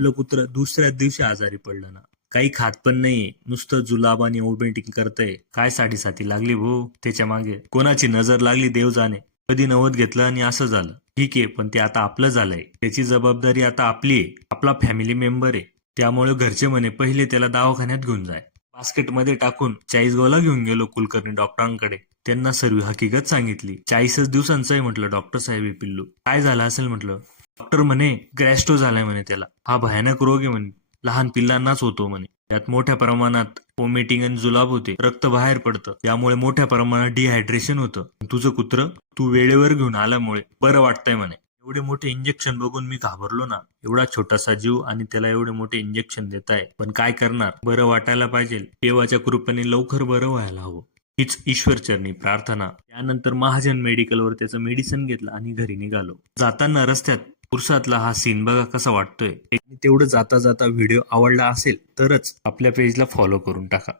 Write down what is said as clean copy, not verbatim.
आपलं कुत्र दुसऱ्याच दिवशी आजारी पडलं ना. काही खात पण नाहीये, नुसतं जुलाब आणि ओमेटिंग करतंय. काय साडेसाती लागली भाऊ त्याच्या मागे, कोणाची नजर लागली देव जाणे. कधी नवत घेतलं आणि असं झालं. ठीक आहे, पण ते आता आपलं झालंय, त्याची जबाबदारी आता आपली आहे, आपला फॅमिली मेंबर आहे. त्यामुळे घरचे म्हणे पहिले त्याला दवाखान्यात घेऊन जाय. बास्केटमध्ये टाकून 40 गोला घेऊन गेलो कुलकर्णी डॉक्टरांकडे. त्यांना सर्व हकीकत सांगितली. 40च दिवसांचं आहे म्हटलं डॉक्टर साहेब हे पिल्लू. काय झालं असेल म्हटलं. डॉक्टर म्हणे ग्रॅस्ट्रो झालाय म्हणे त्याला. हा भयानक रोग आहे म्हणे. लहान पिल्लांनाच होतो म्हणे. त्यात मोठ्या प्रमाणात वॉमिटिंग आणि जुलाब होते, रक्त बाहेर पडतं, त्यामुळे मोठ्या प्रमाणात डिहायड्रेशन होतं. तुझं कुत्र तू वेळेवर घेऊन आल्यामुळे बरं वाटतंय म्हणे. एवढे मोठे इंजेक्शन बघून मी घाबरलो ना. एवढा छोटासा जीव आणि त्याला एवढे मोठे इंजेक्शन देताय, पण काय करणार, बरं वाटायला पाहिजे. देवाच्या कृपेने लवकर बरं व्हायला हवं, हीच ईश्वरचरणी प्रार्थना. त्यानंतर महाजन मेडिकलवर त्याचं मेडिसिन घेतलं आणि घरी निघालो. जाताना रस्त्यात पुरसातला हा सीन बघा कसा वाटतोय. तेवढं जाता जाता व्हिडिओ आवडला असेल तरच आपल्या पेजला फॉलो करून टाका.